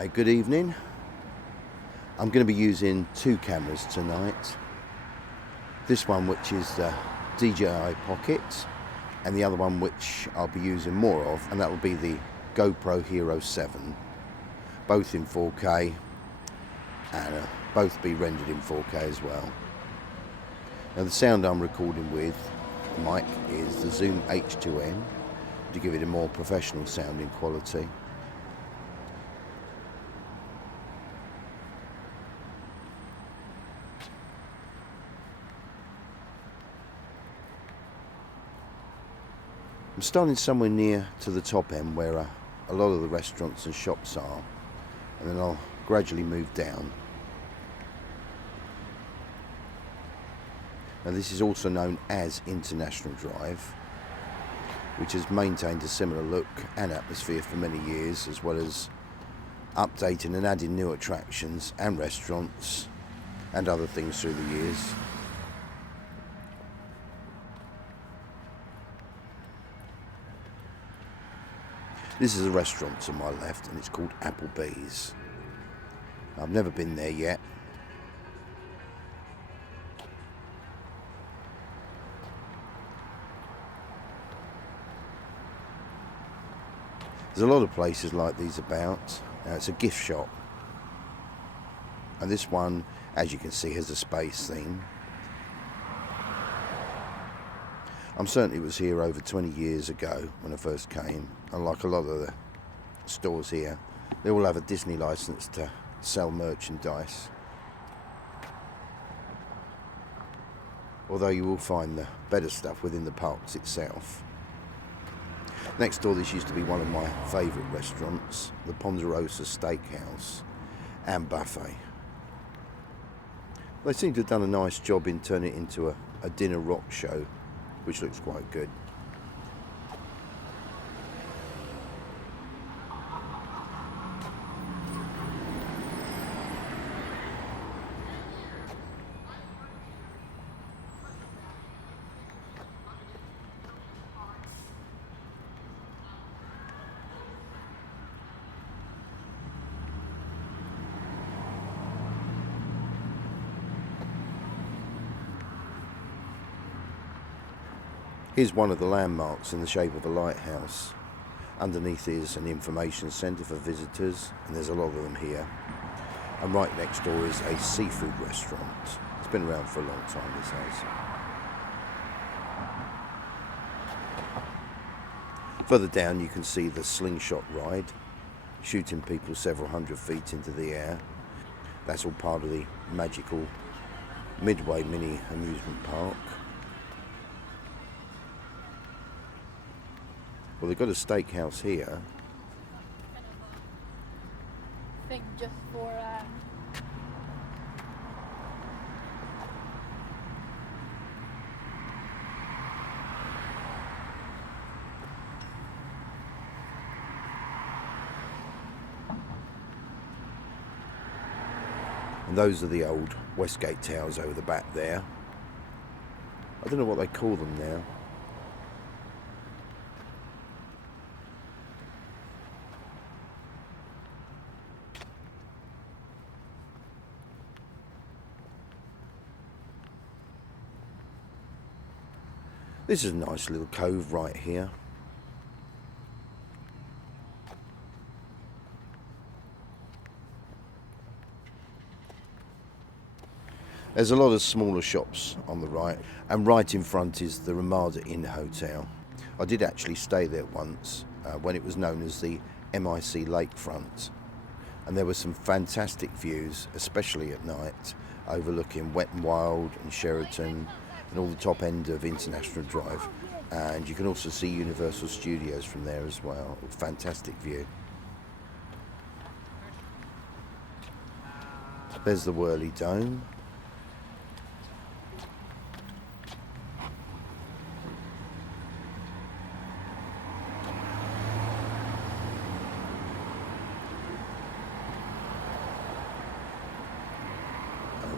Hi, good evening. I'm going to be using two cameras tonight. This one, which is the DJI Pocket, and the other one which I'll be using more of, and that will be the GoPro Hero 7. Both in 4K, and both be rendered in 4K as well. Now the sound I'm recording with the mic is the Zoom H2N to give it a more professional sounding quality. I'm starting somewhere near to the top end where a lot of the restaurants and shops are, and then I'll gradually move down. Now this is also known as International Drive, which has maintained a similar look and atmosphere for many years, as well as updating and adding new attractions and restaurants and other things through the years. This is a restaurant to my left, and it's called Applebee's. I've never been there yet. There's a lot of places like these about. Now it's a gift shop, and this one, as you can see, has a space theme. I'm certain it was here over 20 years ago when I first came, and like a lot of the stores here, they all have a Disney license to sell merchandise. Although you will find the better stuff within the parks itself. Next door, this used to be one of my favourite restaurants, the Ponderosa Steakhouse and Buffet. They seem to have done a nice job in turning it into a dinner rock show, which looks quite good. Here's one of the landmarks in the shape of a lighthouse. Underneath is an information centre for visitors, and there's a lot of them here. And right next door is a seafood restaurant. It's been around for a long time, this has. Further down you can see the slingshot ride, shooting people several hundred feet into the air. That's all part of the magical Midway mini amusement park. Well, they've got a steakhouse here. I think just for and those are the old Westgate towers over the back there. I don't know what they call them now. This is a nice little cove right here. There's a lot of smaller shops on the right, and right in front is the Ramada Inn Hotel. I did actually stay there once when it was known as the MIC Lakefront, and there were some fantastic views, especially at night, overlooking Wet and Wild and Sheraton and all the top end of International Drive, and you can also see Universal Studios from there as well. Fantastic view. There's the Whirly Dome.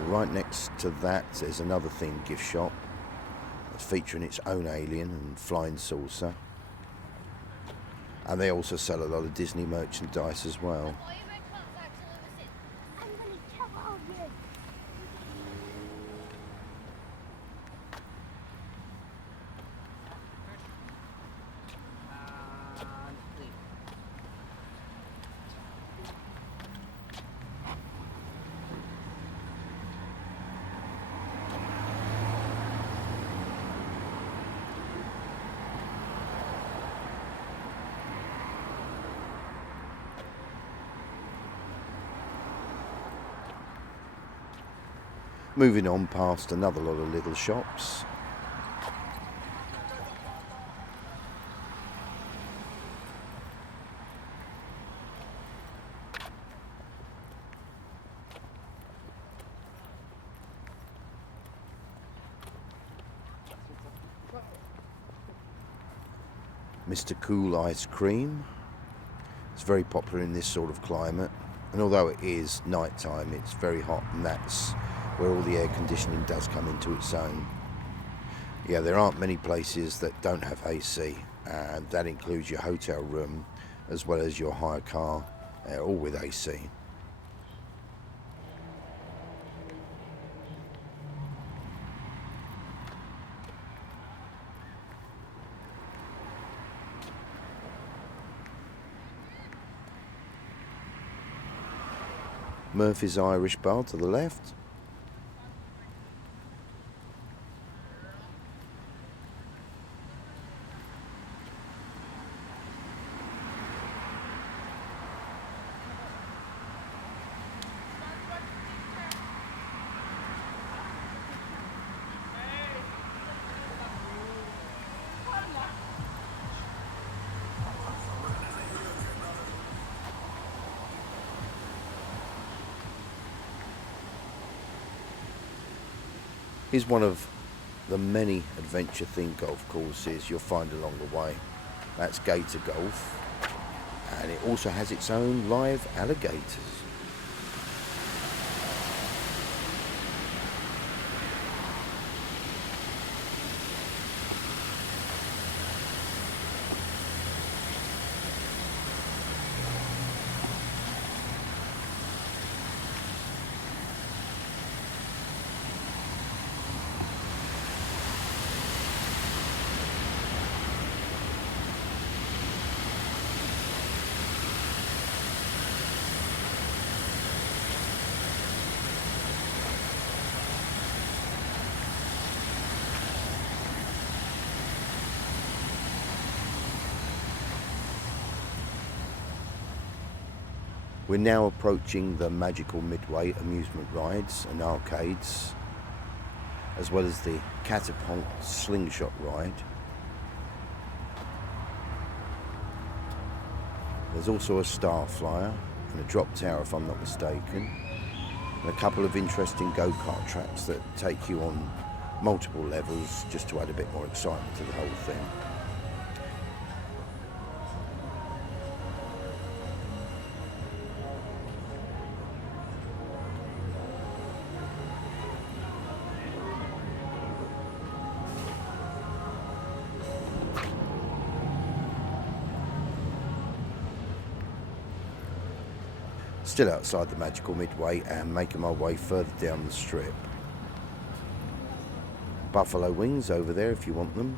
Right next to that there's another themed gift shop that's featuring its own alien and flying saucer, and they also sell a lot of Disney merchandise as well. Moving on past another lot of little shops. Mr. Cool ice cream. It's very popular in this sort of climate, and although it is night time, it's very hot, and that's where all the air conditioning does come into its own. Yeah, there aren't many places that don't have AC, and that includes your hotel room as well as your hire car, all with AC. Murphy's Irish Bar to the left. Is one of the many adventure-themed golf courses you'll find along the way. That's Gator Golf, and it also has its own live alligators. We're now approaching the magical Midway amusement rides and arcades, as well as the catapult slingshot ride. There's also a star flyer and a drop tower, if I'm not mistaken, and a couple of interesting go-kart tracks that take you on multiple levels just to add a bit more excitement to the whole thing. Still outside the magical Midway and making my way further down the strip. Buffalo wings over there if you want them.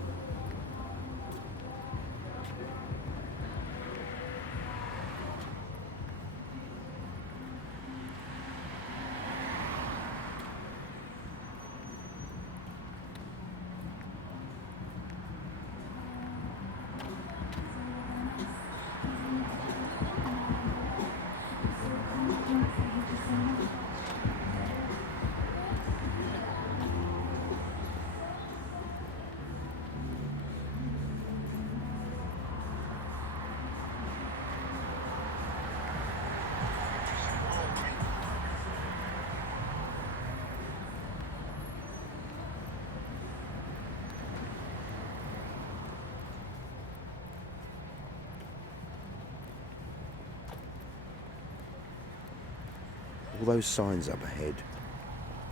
All those signs up ahead,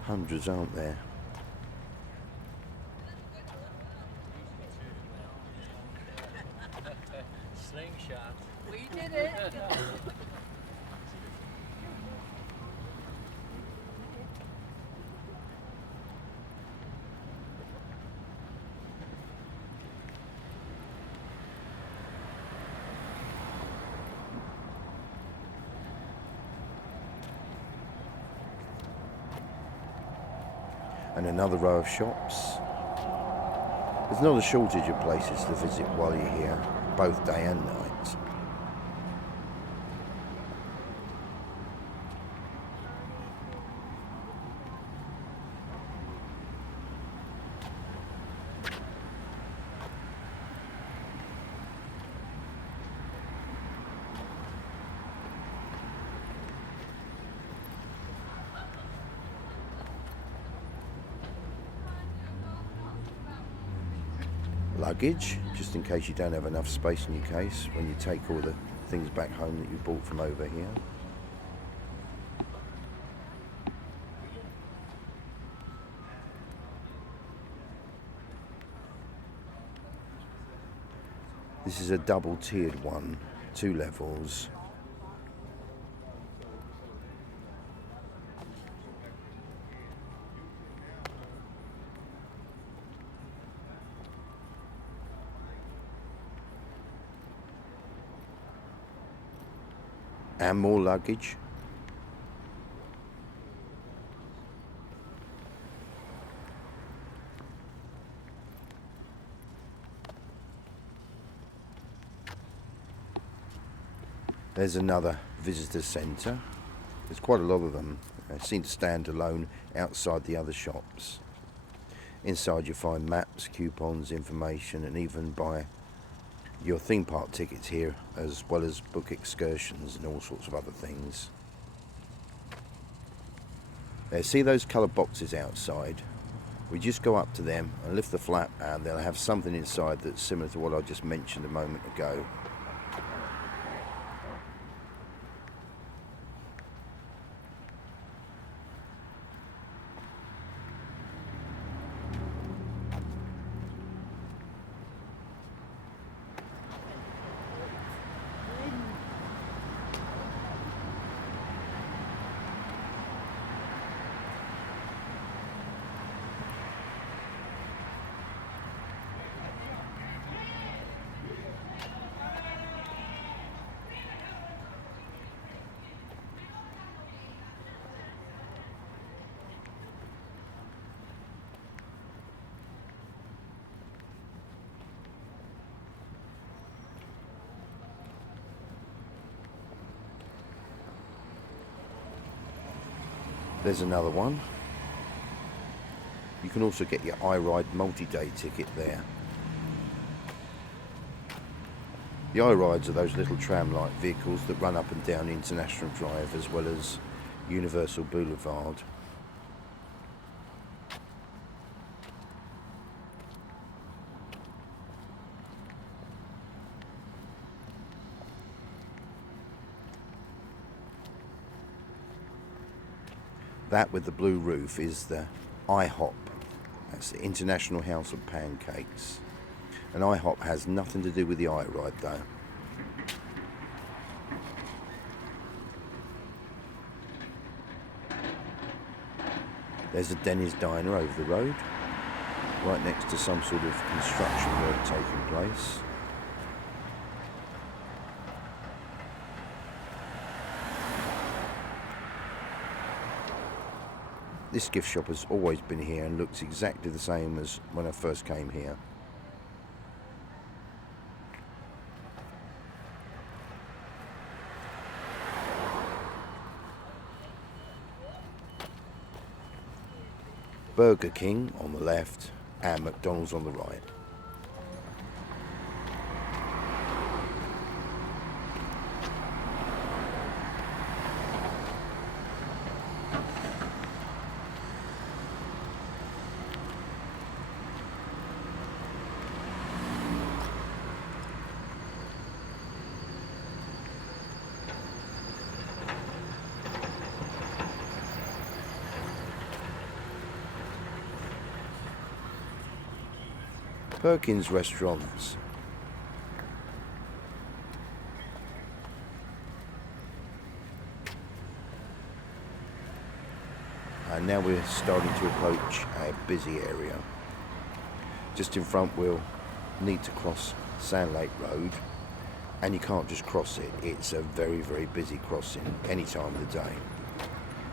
hundreds, aren't there? Slingshot. We did it. And another row of shops. There's not a shortage of places to visit while you're here, both day and night. luggage, just in case you don't have enough space in your case when you take all the things back home that you bought from over here. This is a double tiered one, 2 levels. And more luggage. There's another visitor centre. There's quite a lot of them. They seem to stand alone outside the other shops. Inside you find maps, coupons, information, and even buy your theme park tickets here, as well as book excursions and all sorts of other things. There, see those coloured boxes outside? We just go up to them and lift the flap and they'll have something inside that's similar to what I just mentioned a moment ago. There's another one. You can also get your 𝑰𝑵𝑚𝑬𝑹𝑵𝑛 multi-day ticket there. The 𝑰𝑟IDEs are those little tram-like vehicles that run up and down International Drive as well as Universal Boulevard. That with the blue roof is the IHOP. That's the International House of Pancakes. And IHOP has nothing to do with the 𝑰𝑟IDE though. There's a Denny's Diner over the road, right next to some sort of construction work taking place. This gift shop has always been here and looks exactly the same as when I first came here. Burger King on the left and McDonald's on the right. Perkins restaurants. And now we're starting to approach a busy area. Just in front we'll need to cross Sand Lake Road, and you can't just cross it. It's a very, very busy crossing any time of the day.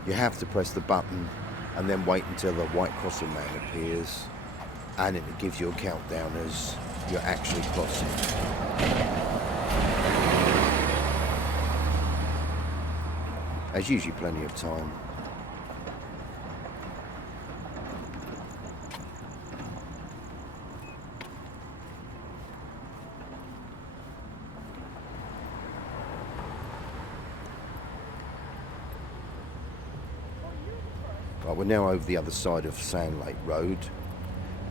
You have to press the button and then wait until the white crossing man appears, and it gives you a countdown as you're actually crossing. There's usually plenty of time. Right, we're now over the other side of Sand Lake Road.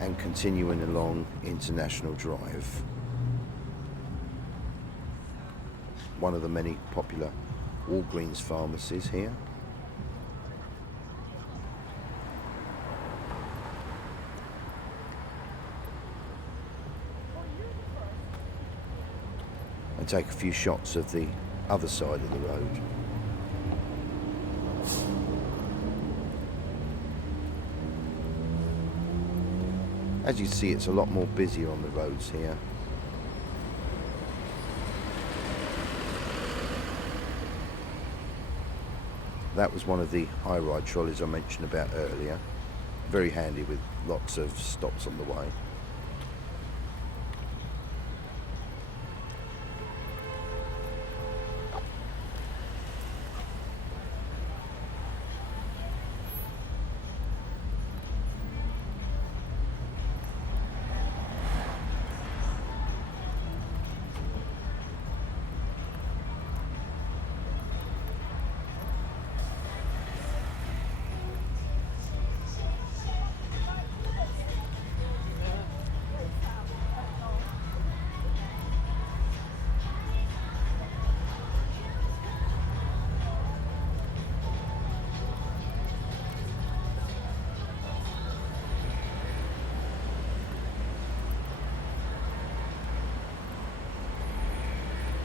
and continuing along International Drive, one of the many popular Walgreens pharmacies here. And take a few shots of the other side of the road. As you see, it's a lot more busier on the roads here. That was one of the iRide trolleys I mentioned about earlier. Very handy with lots of stops on the way.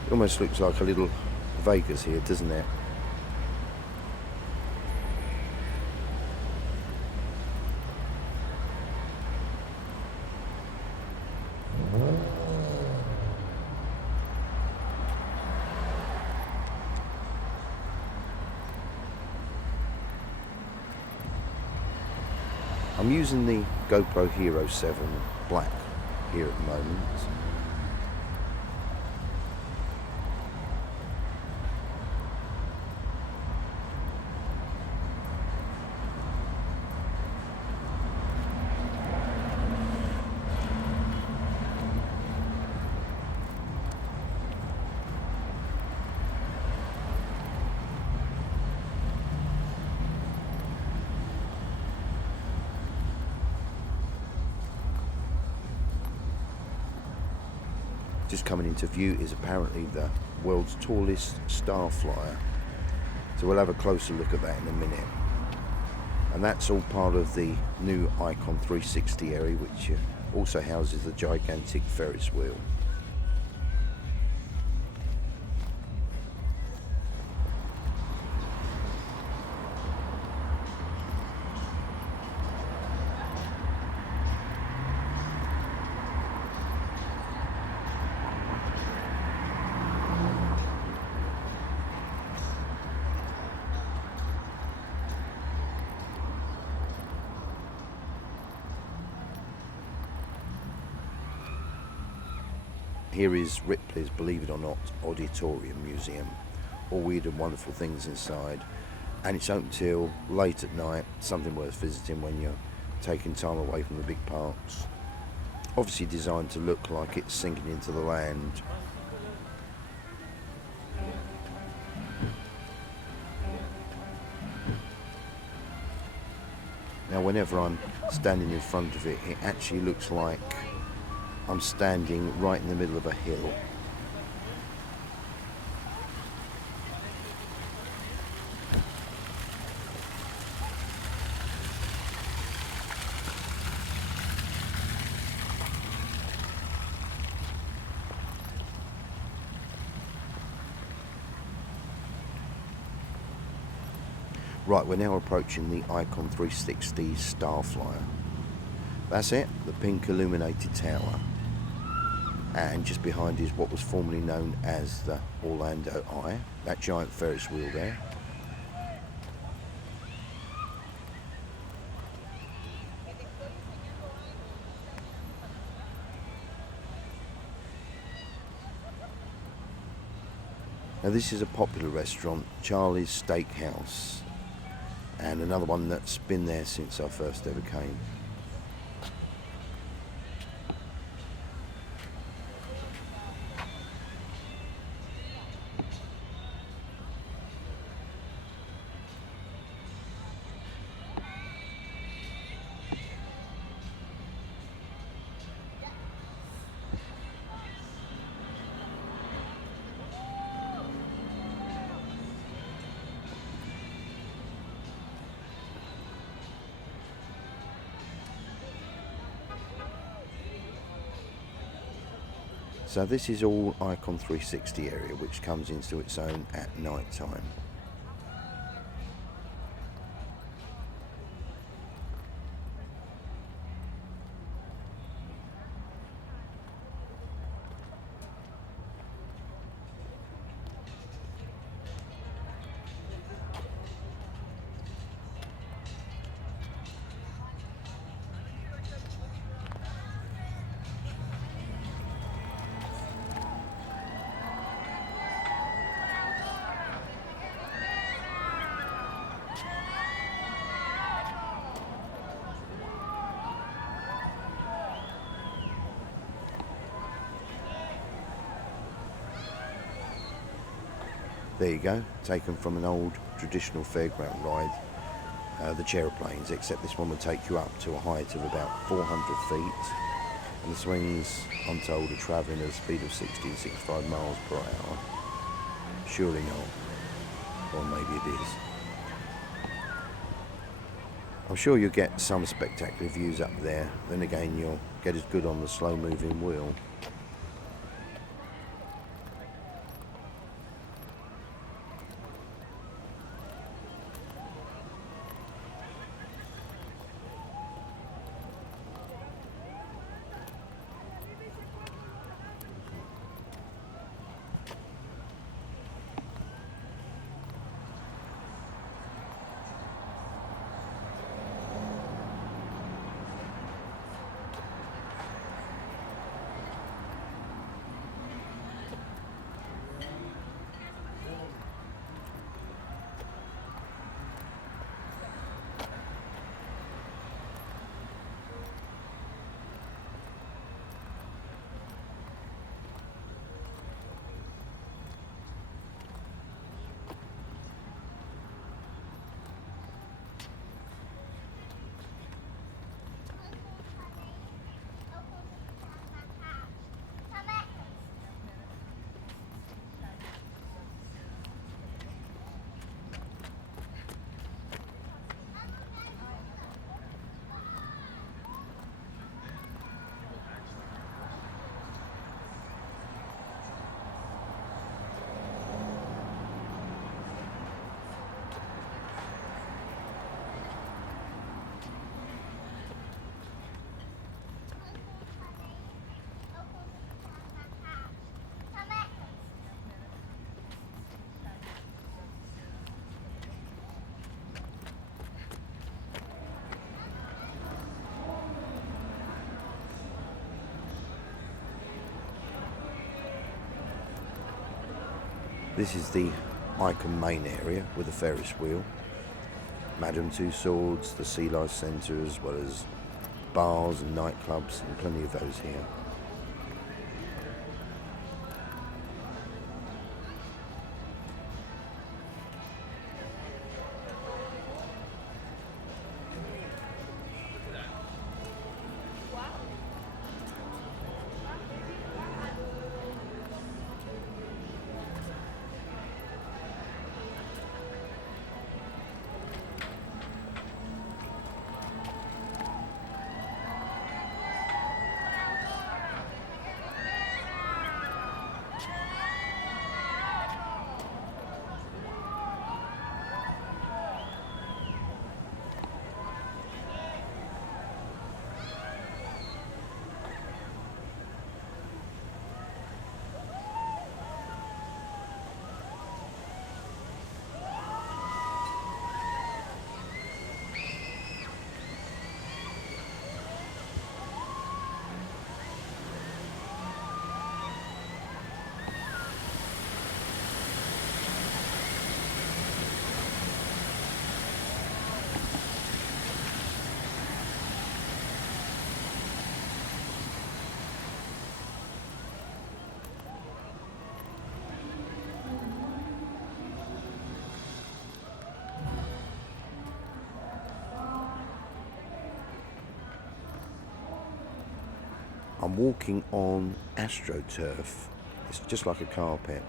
It almost looks like a little Vegas here, doesn't it? I'm using the GoPro Hero 7 Black here at the moment. Just coming into view is apparently the world's tallest star flyer. So we'll have a closer look at that in a minute. And that's all part of the new Icon 360 area, which also houses the gigantic Ferris wheel. Here is Ripley's, believe it or not, Auditorium Museum. All weird and wonderful things inside. And it's open till late at night, something worth visiting when you're taking time away from the big parks. Obviously designed to look like it's sinking into the land. Now whenever I'm standing in front of it, it actually looks like I'm standing right in the middle of a hill. Right, we're now approaching the Icon 360 Star Flyer. That's it, the pink illuminated tower. And just behind is what was formerly known as the Orlando Eye, that giant Ferris wheel there. Now this is a popular restaurant, Charlie's Steakhouse, and another one that's been there since I first ever came. So this is all Icon 360 area, which comes into its own at night time. There you go, taken from an old traditional fairground ride, the Chairplanes, except this one would take you up to a height of about 400 feet, and the swings, I'm told, are travelling at a speed of 60 and 65 miles per hour. Surely not, or maybe it is. I'm sure you'll get some spectacular views up there, then again you'll get as good on the slow moving wheel. This is the Icon main area with the Ferris wheel, Madame Tussauds, the Sea Life Centre, as well as bars and nightclubs, and plenty of those here. I'm walking on AstroTurf. It's just like a carpet.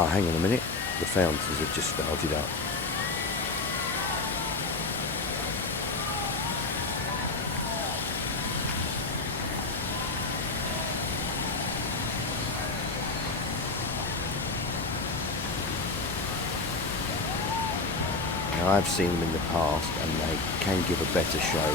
Oh, hang on a minute. The fountains have just started up. Now, I've seen them in the past and they can give a better show.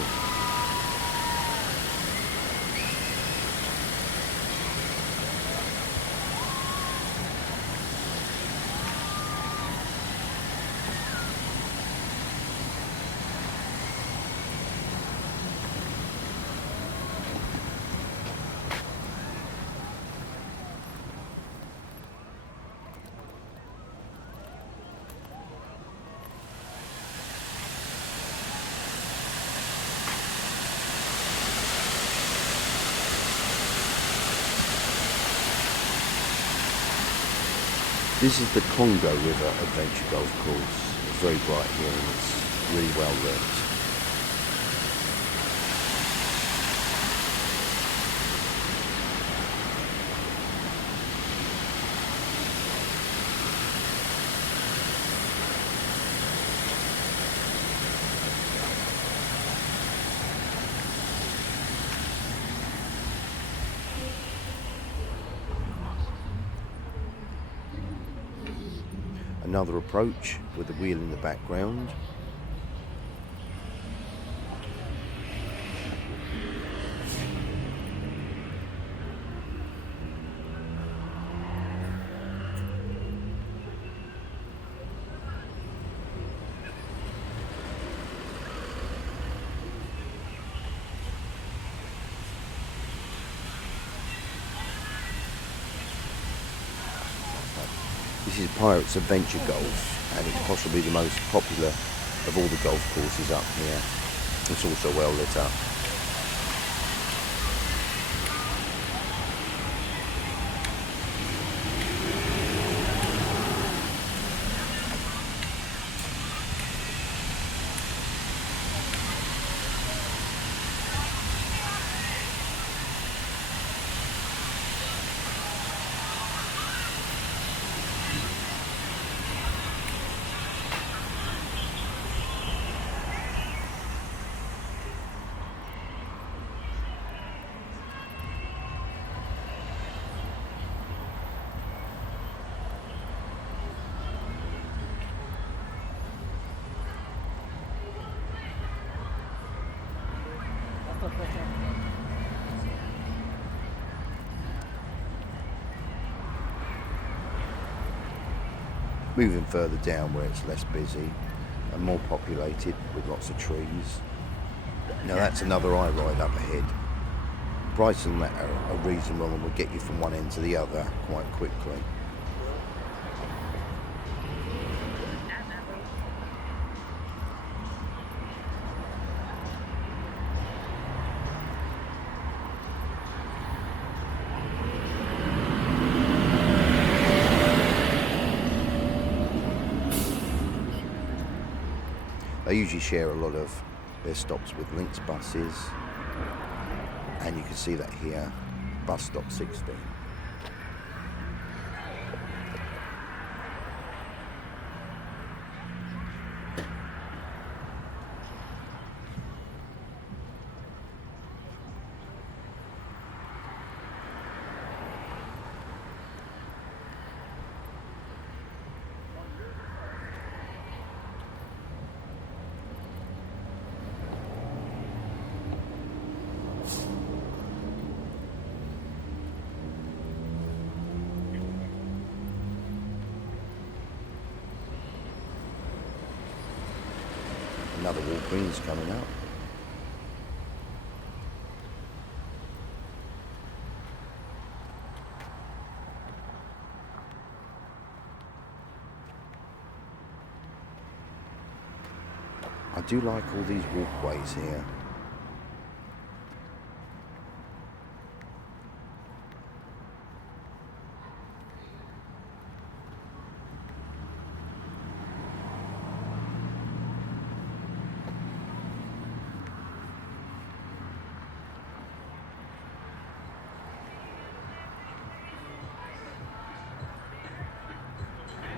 This is the Congo River Adventure Golf Course. It's very bright here and it's really well lit. Another approach with the wheel in the background. This is Pirates Adventure Golf, and it's possibly the most popular of all the golf courses up here. It's also well lit up. Moving further down where it's less busy and more populated with lots of trees. Now that's another eye ride up ahead. Price on that are reasonable and will get you from one end to the other quite quickly. They usually share a lot of their stops with Lynx buses, and you can see that here, bus stop 16. Another Walgreens coming up. I do like all these walkways here.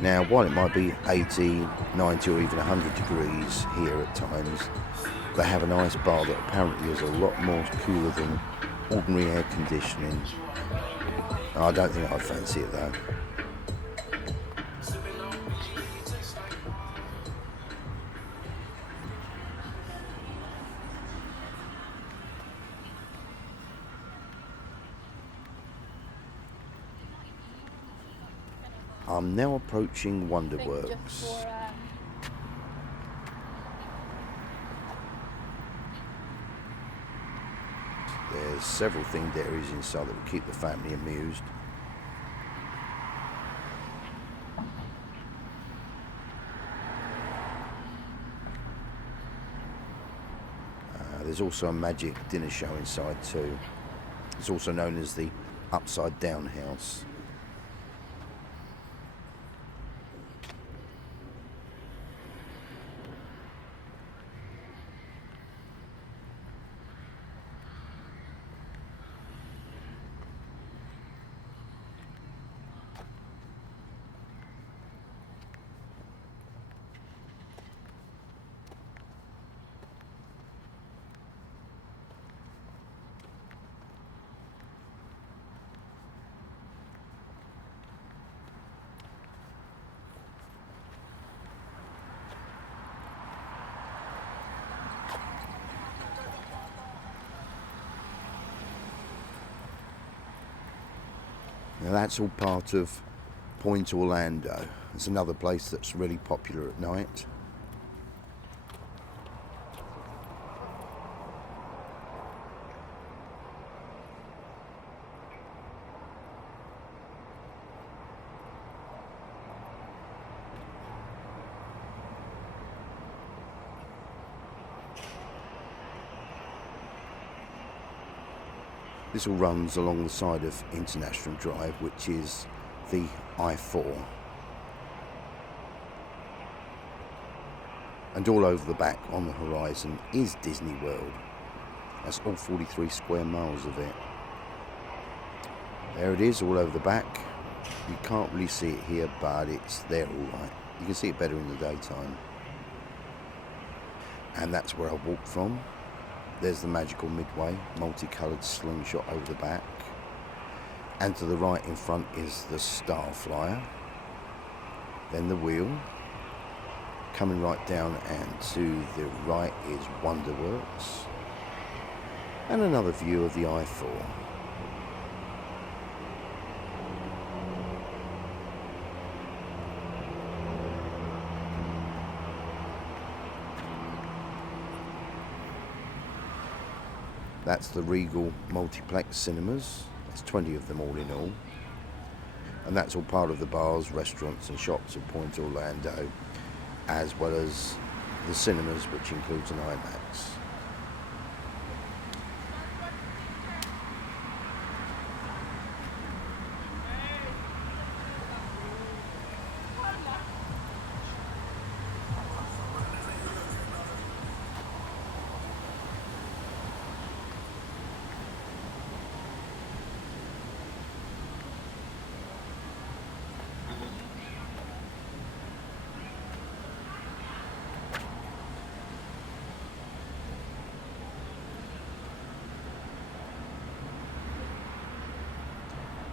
Now, while it might be 80, 90 or even 100 degrees here at times, they have an ice bar that apparently is a lot more cooler than ordinary air conditioning. I don't think I'd fancy it though. I'm now approaching Wonderworks. There's several themed areas inside that will keep the family amused. There's also a magic dinner show inside too. It's also known as the Upside Down House. Now that's all part of Point Orlando. It's another place that's really popular at night. This all runs along the side of International Drive, which is the I-4. And all over the back on the horizon is Disney World. That's all 43 square miles of it. There it is, all over the back. You can't really see it here, but it's there all right. You can see it better in the daytime. And that's where I walked from. There's the magical Midway, multicoloured slingshot over the back. And to the right in front is the Starflyer. Then the wheel. Coming right down, and to the right is Wonderworks. And another view of the I-4. That's the Regal Multiplex Cinemas. There's 20 of them all in all. And that's all part of the bars, restaurants and shops of Point Orlando, as well as the cinemas, which includes an IMAX.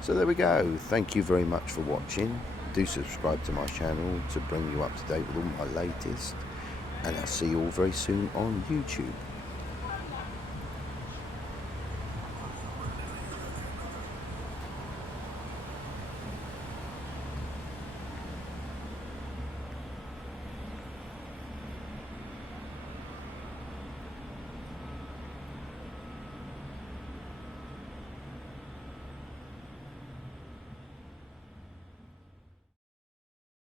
So there we go. Thank you very much for watching. Do subscribe to my channel to bring you up to date with all my latest. And I'll see you all very soon on YouTube.